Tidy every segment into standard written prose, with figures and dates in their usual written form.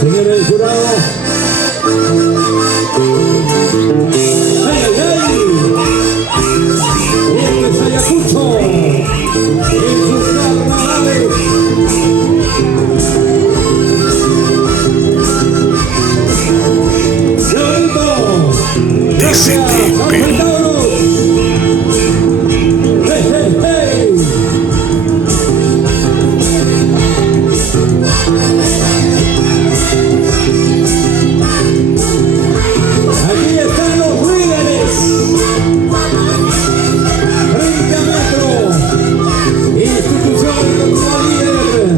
Señor del jurado. ¡Ay, ay, ay! Este es Ayacucho. En sus carnavales. DCT Aquí están los líderes. 30 metros. Institución como líder.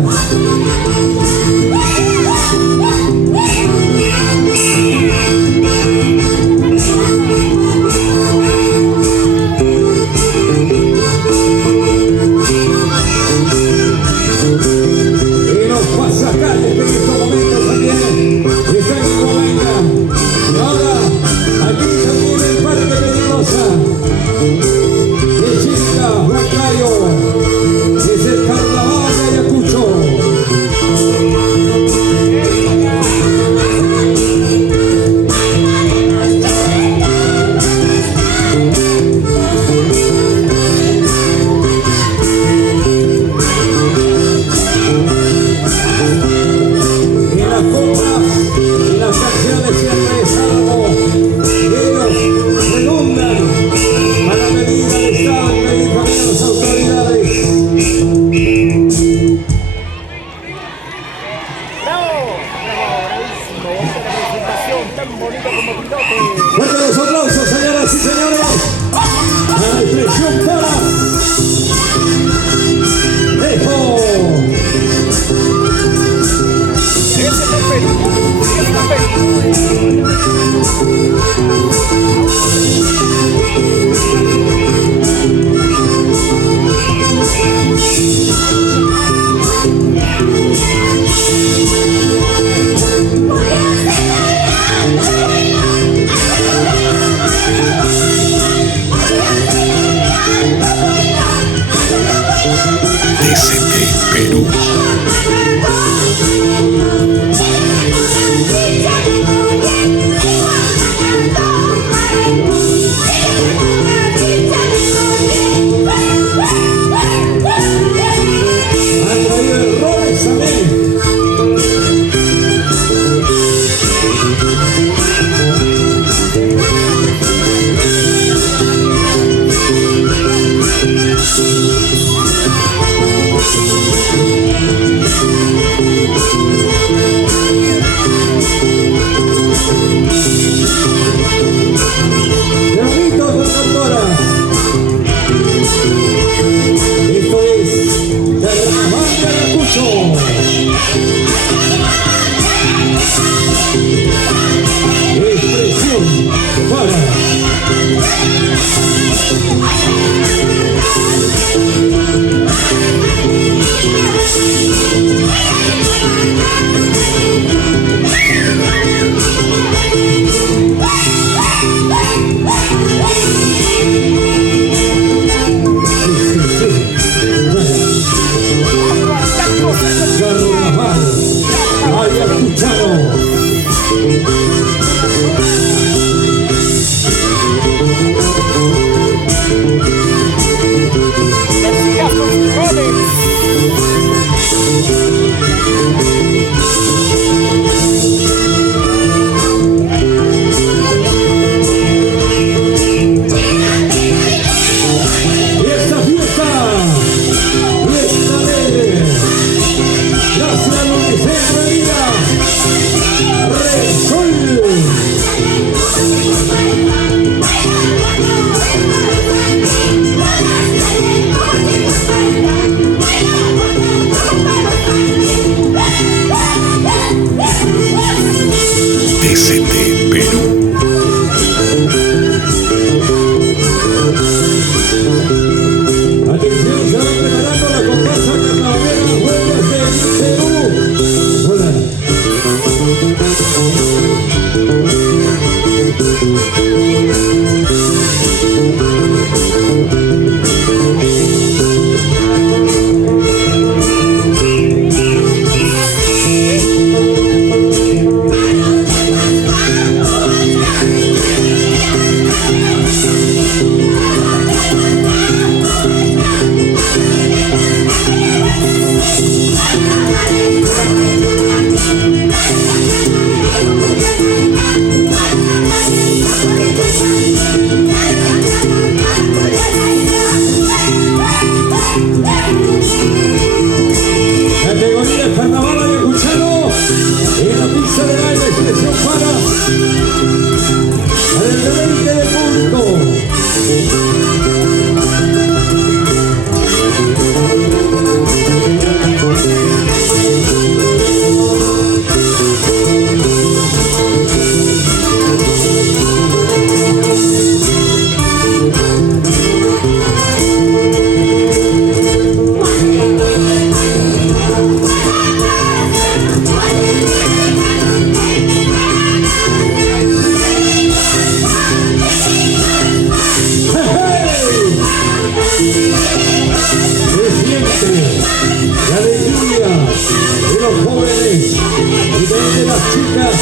Y los pasacalles que en estos momentos también están en Comenda. Y ahora, aquí también el Parque Peñalosa. De Chinga, Huancayo. Es el carnaval de Ayacucho. Y las compras y las canciones siempre es algo que ellos redundan a la medida del Estado y pedir también a las autoridades. ¡Bravo! ¡Bravo! ¡Bravísimo! Esta representación tan bonita como pilote. Fuerte los aplausos, señoras y señores. A la expresión para Ejo. Ese es el Perú. Ese es el Perú. La alegría de los jóvenes y de las chicas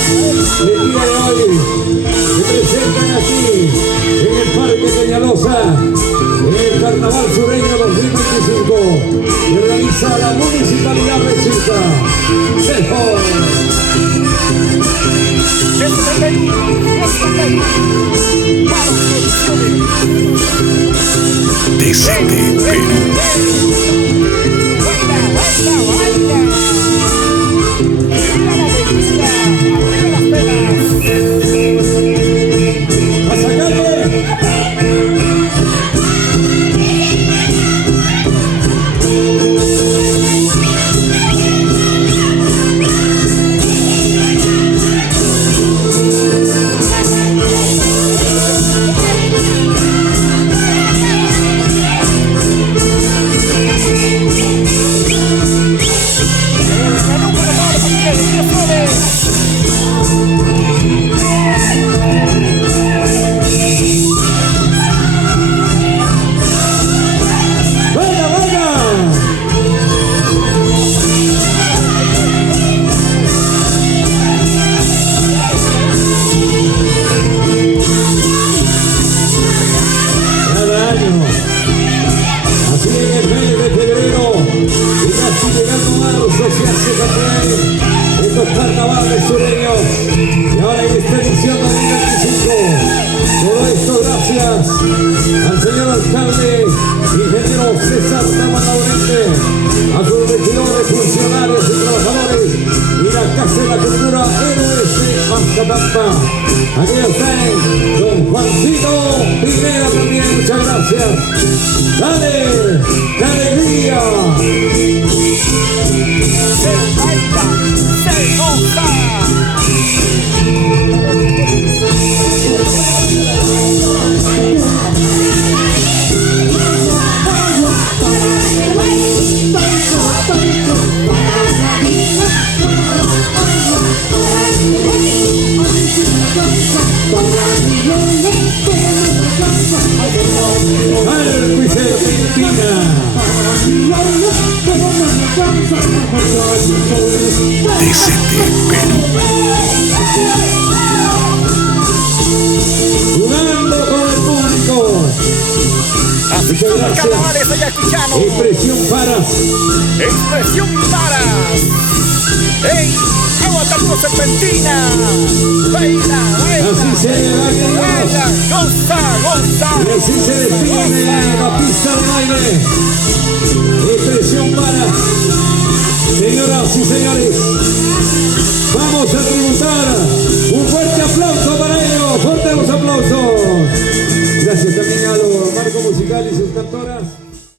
del día de hoy se presentan aquí en el Parque Peñalosa en el Carnaval Sureño 2025 que realiza la Municipalidad de Chilca. Descende Perú. Carnavales sureños y ahora en esta edición 2025 todo esto gracias al señor alcalde ingeniero César Tama Laurente, a sus regidores, funcionarios y trabajadores y la Casa de la Cultura Héroes de Mazcatampa. Aquí están don Juancito Pineda también, muchas gracias. Dale, ¡qué alegría! Se baila, se goza. Descende Perú. Jugando con el público. Afición al Carnavales ayacuchano. Expresión Paras. Expresión Paras. ¡Ey! Aguantando serpentina. Baila, baila. Así se baila. Baila, goza, goza. Y así se define la pista de baile. Expresión Paras. Señoras y señores, vamos a